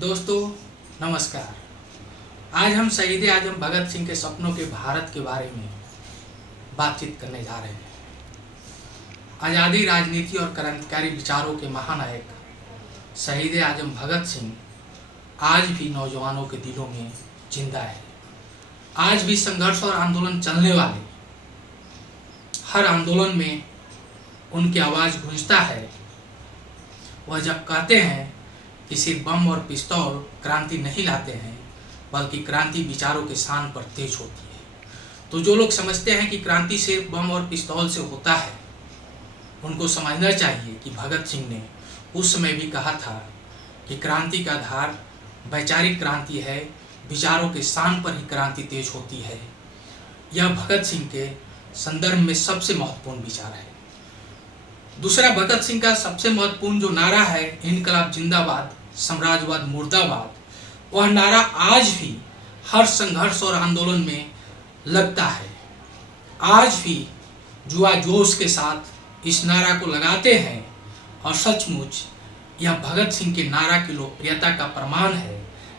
दोस्तों नमस्कार। आज हम शहीद आजम भगत सिंह के सपनों के भारत के बारे में बातचीत करने जा रहे हैं। आज़ादी, राजनीति और क्रांतिकारी विचारों के महानायक शहीद आजम भगत सिंह आज भी नौजवानों के दिलों में जिंदा है। आज भी संघर्ष और आंदोलन चलने वाले हर आंदोलन में उनकी आवाज़ गूंजता है। वह जब कहते हैं कि सिर्फ बम और पिस्तौल क्रांति नहीं लाते हैं, बल्कि क्रांति विचारों के शान पर तेज होती है। तो जो लोग समझते हैं कि क्रांति सिर्फ बम और पिस्तौल से होता है, उनको समझना चाहिए कि भगत सिंह ने उस समय भी कहा था कि क्रांति का आधार वैचारिक क्रांति है, विचारों के शान पर ही क्रांति तेज होती है। यह भगत सिंह के संदर्भ में सबसे महत्वपूर्ण विचार है। दूसरा, भगत सिंह का सबसे महत्वपूर्ण जो नारा है, इनकलाब जिंदाबाद, साम्राज्यवाद मुर्दाबाद, वह नारा आज भी हर संघर्ष और आंदोलन में लगता है। आज भी जुआ जोश के साथ इस नारा को लगाते हैं और सचमुच यह भगत सिंह के नारा की लोकप्रियता का प्रमाण है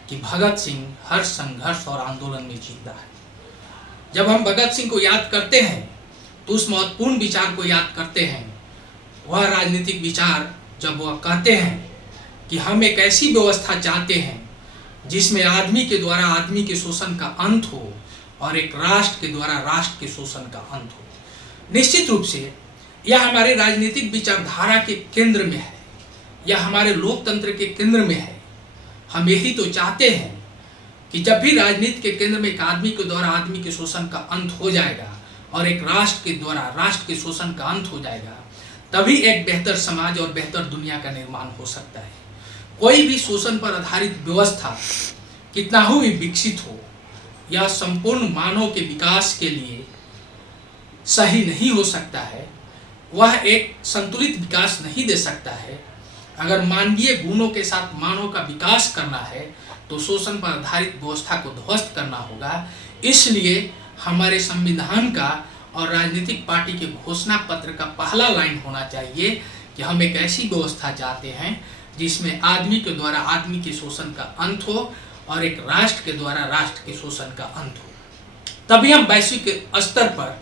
कि भगत सिंह हर संघर्ष और आंदोलन में जिंदा है। जब हम भगत सिंह को याद करते हैं तो उस महत्वपूर्ण विचार को याद करते हैं, वह राजनीतिक विचार जब वह कहते हैं कि हम एक ऐसी व्यवस्था चाहते हैं जिसमें आदमी के द्वारा आदमी के शोषण का अंत हो और एक राष्ट्र के द्वारा राष्ट्र के शोषण का अंत हो। निश्चित रूप से यह हमारे राजनीतिक विचारधारा के केंद्र में है, यह हमारे लोकतंत्र के केंद्र में है। हम यही तो चाहते हैं कि जब भी राजनीति के केंद्र में एक आदमी के द्वारा आदमी के शोषण का अंत हो जाएगा और एक राष्ट्र के द्वारा राष्ट्र के शोषण का अंत हो जाएगा, तभी एक बेहतर समाज और बेहतर दुनिया का निर्माण हो सकता है। कोई भी शोषण पर आधारित व्यवस्था कितना ही विकसित हो, यह संपूर्ण मानव के विकास के लिए सही नहीं हो सकता है। वह एक संतुलित विकास नहीं दे सकता है। अगर मानवीय गुणों के साथ मानव का विकास करना है तो शोषण पर आधारित व्यवस्था को ध्वस्त करना होगा। इसलिए हमारे संविधान का और राजनीतिक पार्टी के घोषणा पत्र का पहला लाइन होना चाहिए कि हम एक ऐसी व्यवस्था चाहते हैं जिसमें आदमी के द्वारा आदमी के शोषण का अंत हो और एक राष्ट्र के द्वारा राष्ट्र के शोषण का अंत हो। तभी हम वैश्विक स्तर पर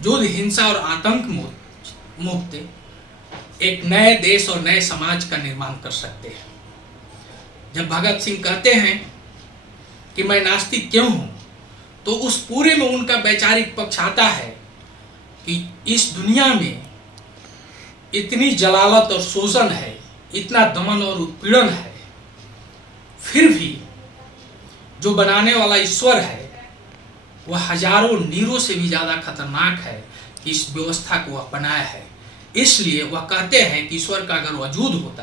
युद्ध, हिंसा और आतंक मुक्त एक नए देश और नए समाज का निर्माण कर सकते हैं। जब भगत सिंह कहते हैं कि मैं नास्तिक क्यों हूं, तो उस पूरे में उनका वैचारिक पक्ष आता है कि इस दुनिया में इतनी जलालत और शोषण है, इतना दमन और उत्पीड़न है, फिर भी जो बनाने वाला ईश्वर है वह हजारों नीरों से भी ज़्यादा खतरनाक है कि इस व्यवस्था को वह बनाया है। इसलिए वह कहते हैं कि ईश्वर का अगर वजूद होता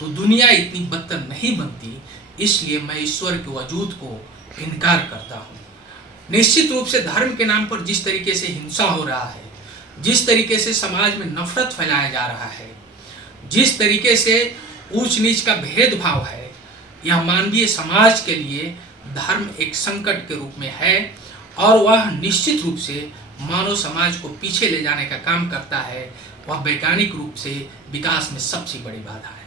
तो दुनिया इतनी बदतर नहीं बनती। इसलिए मैं ईश्वर के वजूद को इनकार करता हूँ। निश्चित रूप से धर्म के नाम पर जिस तरीके से हिंसा हो रहा है, जिस तरीके से समाज में नफरत फैलाया जा रहा है, जिस तरीके से ऊंच नीच का भेदभाव है, यह मानवीय समाज के लिए धर्म एक संकट के रूप में है और वह निश्चित रूप से मानव समाज को पीछे ले जाने का काम करता है। वह वैज्ञानिक रूप से विकास में सबसे बड़ी बाधा है।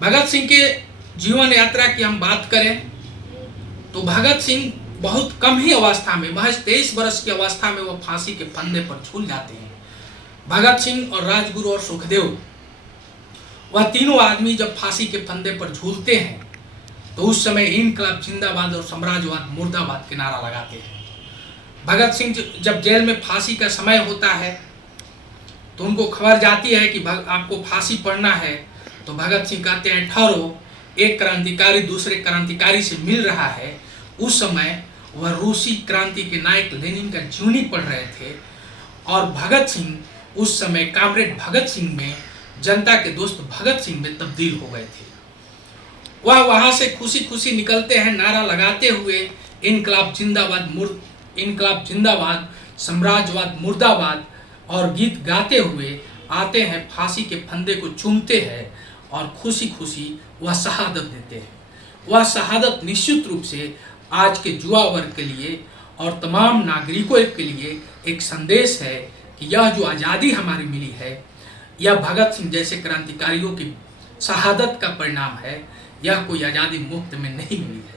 भगत सिंह के जीवन यात्रा की हम बात करें तो भगत सिंह बहुत कम ही अवस्था में, महज 23 वर्ष की अवस्था में वह फांसी के फंदे पर झूल जाते हैं। भगत सिंह और राजगुरु और सुखदेव, वह तीनों आदमी जब फांसी के फंदे पर झूलते हैं तो उस समय इनकलाब जिंदाबाद और साम्राज्यवाद मुर्दाबाद के नारा लगाते हैं। भगत सिंह जब जेल में फांसी का समय होता है तो उनको खबर जाती है कि आपको फांसी पड़ना है, तो भगत सिंह कहते हैं ठहरो, एक क्रांतिकारी दूसरे क्रांतिकारी से मिल रहा है। उस समय वह रूसी क्रांति के नायक लेनिन का जीवनी पढ़ रहे थे और भगत सिंह उस समय कॉमरेड भगत सिंह में, जनता के दोस्त भगत सिंह में तब्दील हो गए थे। वह वहां से खुशी खुशी निकलते हैं नारा लगाते हुए इनकलाब जिंदाबाद, इनकलाब जिंदाबाद, साम्राज्यवाद मुर्दाबाद और गीत गाते हुए आते हैं, फांसी के फंदे को चूमते हैं और खुशी खुशी वह शहादत देते हैं। वह शहादत निश्चित रूप से आज के युवा वर्ग के लिए और तमाम नागरिकों के लिए एक संदेश है कि यह जो आज़ादी हमारी मिली है, यह भगत सिंह जैसे क्रांतिकारियों की शहादत का परिणाम है, यह कोई आज़ादी मुफ्त में नहीं मिली है।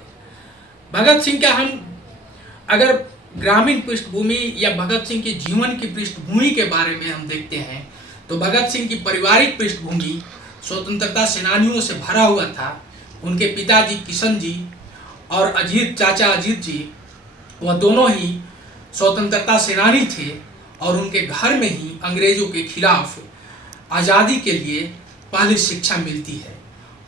भगत सिंह का हम अगर ग्रामीण पृष्ठभूमि या भगत सिंह के जीवन की पृष्ठभूमि के बारे में हम देखते हैं तो भगत सिंह की पारिवारिक पृष्ठभूमि स्वतंत्रता सेनानियों से भरा हुआ था। उनके पिताजी किशन जी और चाचा अजीत जी, वह दोनों ही स्वतंत्रता सेनानी थे और उनके घर में ही अंग्रेजों के खिलाफ आज़ादी के लिए पहली शिक्षा मिलती है।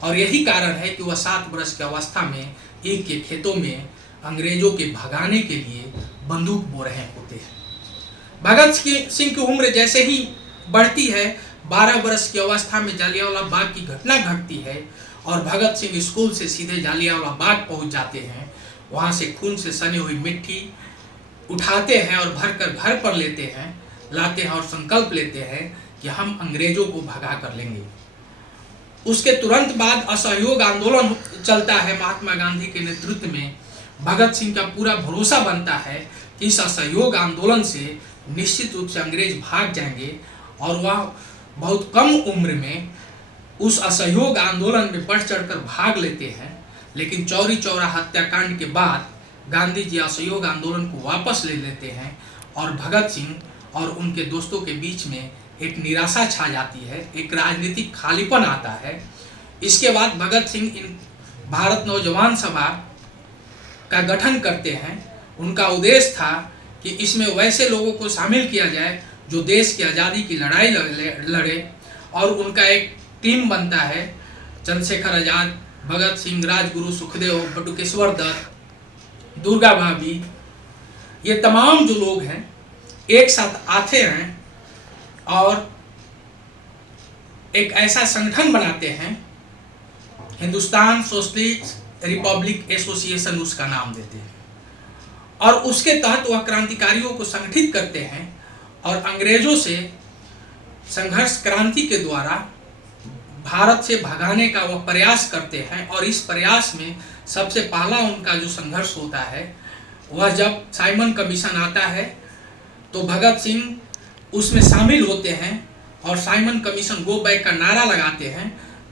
और यही कारण है कि वह 7 वर्ष की अवस्था में ईख के खेतों में अंग्रेजों के भगाने के लिए बंदूक बो रहे होते हैं। भगत सिंह की उम्र जैसे ही बढ़ती है, 12 वर्ष की अवस्था में जालियांवाला बाग की घटना घटती है और भगत सिंह स्कूल से सीधे जालियांवाला बाग पहुंच जाते हैं। वहां से खून से सनी हुई मिट्टी उठाते हैं और भरकर घर पर लाते हैं और संकल्प लेते हैं कि हम अंग्रेजों को भगा कर लेंगे। उसके तुरंत बाद असहयोग आंदोलन चलता है महात्मा गांधी के नेतृत्व में। भगत सिंह का पूरा भरोसा बनता है कि इस असहयोग आंदोलन से निश्चित रूप से अंग्रेज भाग जाएंगे और वह बहुत कम उम्र में उस असहयोग आंदोलन में बढ़ चढ़कर भाग लेते हैं। लेकिन चौरी चौरा हत्याकांड के बाद गांधी जी असहयोग आंदोलन को वापस ले लेते हैं और भगत सिंह और उनके दोस्तों के बीच में एक निराशा छा जाती है, एक राजनीतिक खालीपन आता है। इसके बाद भगत सिंह इन भारत नौजवान सभा का गठन करते हैं। उनका उद्देश्य था कि इसमें वैसे लोगों को शामिल किया जाए जो देश की आज़ादी की लड़ाई लड़े और उनका एक टीम बनता है। चंद्रशेखर आजाद, भगत सिंह, राजगुरु, सुखदेव, बटुकेश्वर दत्त, दुर्गा भाभी, ये तमाम जो लोग हैं एक साथ आते हैं और एक ऐसा संगठन बनाते हैं, हिंदुस्तान सोशलिस्ट रिपब्लिक एसोसिएशन उसका नाम देते हैं। और उसके तहत वह क्रांतिकारियों को संगठित करते हैं और अंग्रेजों से संघर्ष क्रांति के द्वारा भारत से भगाने का वह प्रयास करते हैं। और इस प्रयास में सबसे पहला उनका जो संघर्ष होता है वह जब साइमन कमीशन आता है तो भगत सिंह उसमें शामिल होते हैं और साइमन कमीशन गो बैक का नारा लगाते हैं,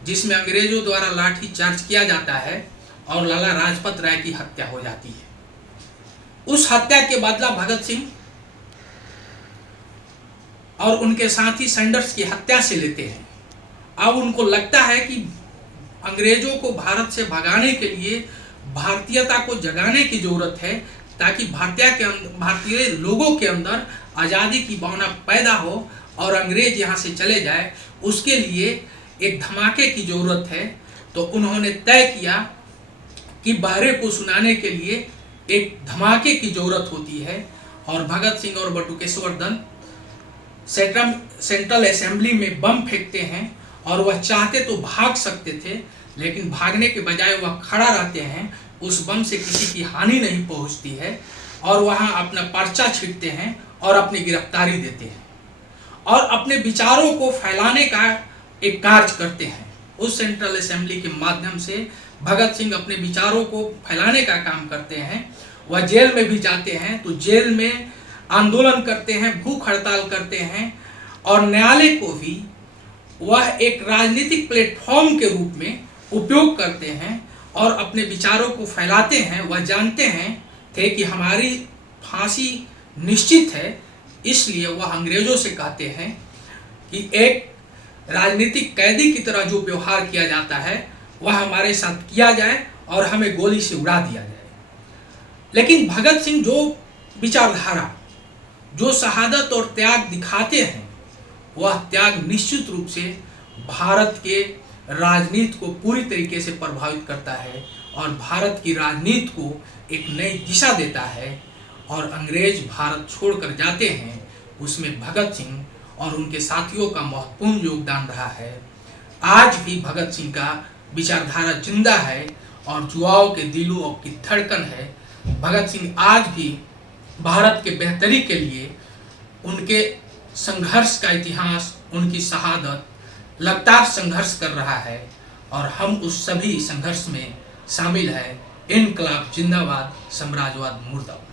जिसमें अंग्रेजों द्वारा लाठी चार्ज किया जाता है और लाला लाजपत राय की हत्या हो जाती है। उस हत्या के बदला भगत सिंह और उनके साथी सैंडर्स की हत्या से लेते हैं। अब उनको लगता है कि अंग्रेजों को भारत से भगाने के लिए भारतीयता को जगाने की जरूरत है, ताकि भारतीय लोगों के अंदर आज़ादी की भावना पैदा हो और अंग्रेज यहाँ से चले जाए। उसके लिए एक धमाके की जरूरत है। तो उन्होंने तय किया कि बहरे को सुनाने के लिए एक धमाके की जरूरत होती है। और भगत सिंह और बटुकेश्वर दत्त सेंट्रल असेंबली में बम फेंकते हैं और वह चाहते तो भाग सकते थे, लेकिन भागने के बजाय वह खड़ा रहते हैं। उस बम से किसी की हानि नहीं पहुंचती है और वहां अपना पर्चा छींटते हैं और अपनी गिरफ्तारी देते हैं और अपने विचारों को फैलाने का एक कार्य करते हैं। उस सेंट्रल असेंबली के माध्यम से भगत सिंह अपने विचारों को फैलाने का काम करते हैं। वह जेल में भी जाते हैं तो जेल में आंदोलन करते हैं, भूख हड़ताल करते हैं और न्यायालय को भी वह एक राजनीतिक प्लेटफॉर्म के रूप में उपयोग करते हैं और अपने विचारों को फैलाते हैं। वह जानते हैं थे कि हमारी फांसी निश्चित है, इसलिए वह अंग्रेजों से कहते हैं कि एक राजनीतिक कैदी की तरह जो व्यवहार किया जाता है वह हमारे साथ किया जाए और हमें गोली से उड़ा दिया जाए। लेकिन भगत सिंह जो विचारधारा, जो शहादत और त्याग दिखाते हैं, वह त्याग निश्चित रूप से भारत के राजनीति को पूरी तरीके से प्रभावित करता है और भारत की राजनीति को एक नई दिशा देता है। और अंग्रेज भारत छोड़कर जाते हैं, उसमें भगत सिंह और उनके साथियों का महत्वपूर्ण योगदान रहा है। आज भी भगत सिंह का विचारधारा जिंदा है और युवाओं के दिलों की धड़कन है। भगत सिंह आज भी भारत के बेहतरी के लिए उनके संघर्ष का इतिहास, उनकी शहादत लगातार संघर्ष कर रहा है और हम उस सभी संघर्ष में शामिल है। इनकलाब जिंदाबाद, साम्राज्यवाद मुर्दाबाद।